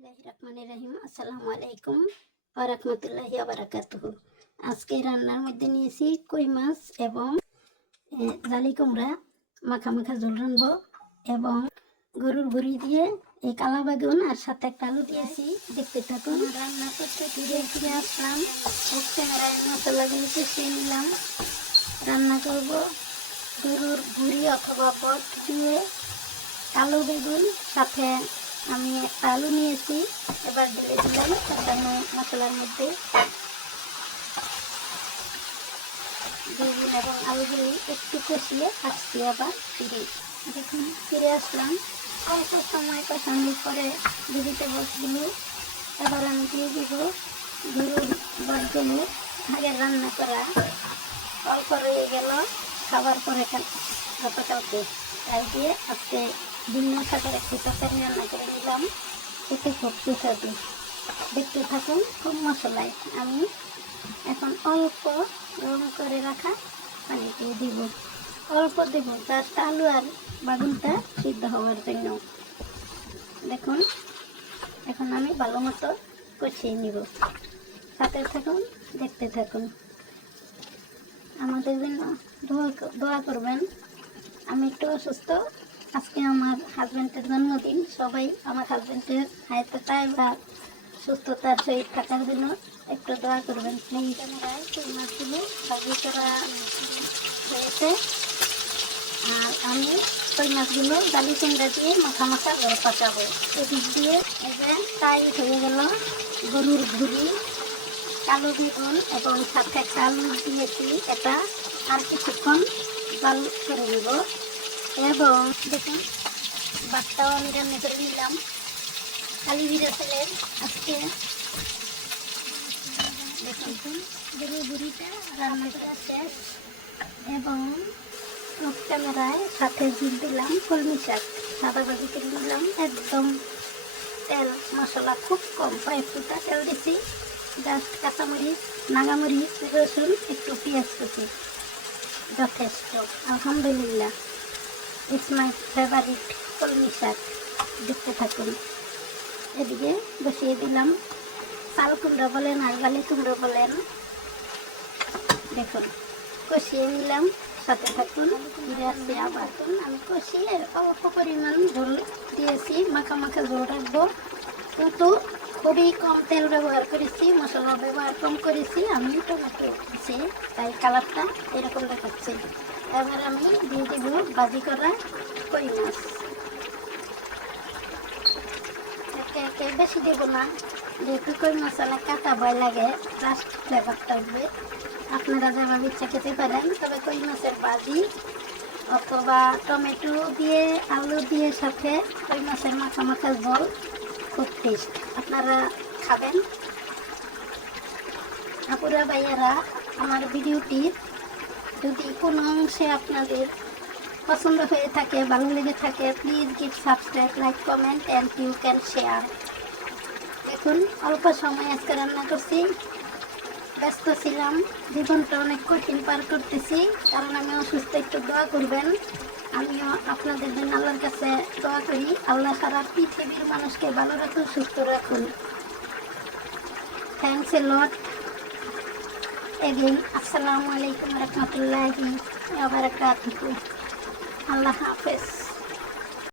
বিসমিল্লাহির রহমানির রহিম। আসসালামু আলাইকুম ওয়া রাহমাতুল্লাহি ওয়া বারাকাতুহু। আজকে রান্নার মধ্যে নিয়েছি কই মাছ এবং জালি কুমড়া মাখা মাখা ঝোল রানবো এবং গরুর ভুঁড়ি দিয়ে এই কালা বেগুন আর সাথে একটা আলু দিয়েছি। দেখতে থাকুন। রান্না করতে ফিরে ফিরে আসলাম, ক্যামেরায় মশলাগুলো কষিয়ে নিলাম। রান্না করব গরুর ভুঁড়ি অথবা বট দিয়ে কালো বেগুন, সাথে আমি একটা আলু নিয়েছি। এবার ঢেলে দিলাম কষানো মশলার মধ্যে। বেগুন এবং আলুগুলি একটু কষিয়ে আসছি, আবার দেখুন ফিরে আসলাম। অল্প সময় কষানোর পরে ভেজিটেবলসগুলো এবার আমি দিয়ে দিব গরুর বটগুলো। আগে রান্না করা অল্প রয়ে গেল খাবার পরে গতকালকে, তাই দিয়ে আজকে ভিন্ন স্বাদের একটি তরকারি রান্না করে নিলাম। এতে খুব সুস্বাদু। দেখতে থাকুন। খুব মশলায় আমি এখন অল্প গরম করে রাখা পানি দিয়ে দিব, অল্প দেব জাস্ট আলু আর বেগুনটা সিদ্ধ হওয়ার জন্য। দেখুন এখন আমি ভালো মতো কষিয়ে নিব। সাথে থাকুন, দেখতে থাকুন। আমাদের জন্য দোয়া করবেন। আমি একটু অসুস্থ, আজকে আমার হাজব্যান্ডের জন্মদিন। সবাই আমার হাজব্যান্ডের হায়াতে বা সুস্থতার সহিত থাকার জন্য একটু দোয়া করবেন প্লিজ। ক্যামেরায় কই মাছগুলো ভাজি করা হয়েছে আর আমি কই মাছগুলো জালি কুমড়া দিয়ে মাখা মাখা ঝোল পাকাবো। এদিক দিয়ে এই যে তাই হয়ে গেল গরুর ভুঁড়ি, কালো বেগুন এবং সাথে একটা আলু দিয়েছি। এটা আর কিছুক্ষণ জাল করে নেব এবং দেখুন ভাতটাও আমি রান্না করে নিলাম। কালি জিরা তেলের আজকে দেখুন গরুর ভুঁড়িটা রান্না করা শেষ এবং ক্যামেরায় সাথে ঝুল দিলাম কলমি শাক, সাদা ভাজি করে দিলাম। একদম তেল মশলা খুব কম, কয়েক ফুটা তেল দিছি। জাস্ট কাঁচামরিচ, নাগামরিচ, রসুন, একটু পেঁয়াজ কুচি, যথেষ্ট। আলহামদুলিল্লাহ, ইটস মাই ফেভারিট কলমি শাক। দেখতে থাকুন। এদিকে বসিয়ে দিলাম চাল কুমড়া বলেন আর জালি কুমড়ো বলেন। দেখুন কষিয়ে নিলাম, সাথে থাকুন। ফিরে আসছি আবার। আমি কষিয়ে অল্প পরিমাণ ঝোল দিয়েছি, মাখা মাখা ঝোল রাখবো, কিন্তু খুবই কম তেল ব্যবহার করেছি, মশলা ব্যবহার কম করেছি। আমি টমেটো দিচ্ছি, তাই কালারটা এরকম দেখাচ্ছে। এবার আমি দিয়ে দিব ভাজি করা কই মাছ। একে একে বেশি দেবো না, যেহেতু কই মাছ অনেক কাঁচা ভয় লাগে, লাস্ট ফ্লেভারটা উঠবে। আপনারা যেভাবে ইচ্ছা খেতে পারেন, তবে কই মাছের ভাজি অথবা টমেটো দিয়ে আলু দিয়ে সাথে কই মাছের মাখা মাখা ঝোল খুব টেস্ট। আপনারা খাবেন। আপুরা ভাইয়ারা, আমার ভিডিওটি যদি কোনো অংশে আপনাদের পছন্দ হয়ে থাকে, ভালো লেগে থাকে, please give subscribe, like, comment and you can share. দেখুন অল্প সময় আজকে রান্না করছি, ব্যস্ত ছিলাম, জীবনটা অনেক কঠিন পার করতেছি, কারণ আমি অসুস্থ। একটু দোয়া করবেন। আমিও আপনাদের জন্য আল্লাহর কাছে দোয়া করি, আল্লাহ সারা পৃথিবীর মানুষকে ভালো রাখুন, সুস্থ রাখুন। Thanks a lot again. আসসালামু আলাইকুম রহমতুল্লাহি ওয়া বারাকাতুহু। আল্লাহ হাফেজ।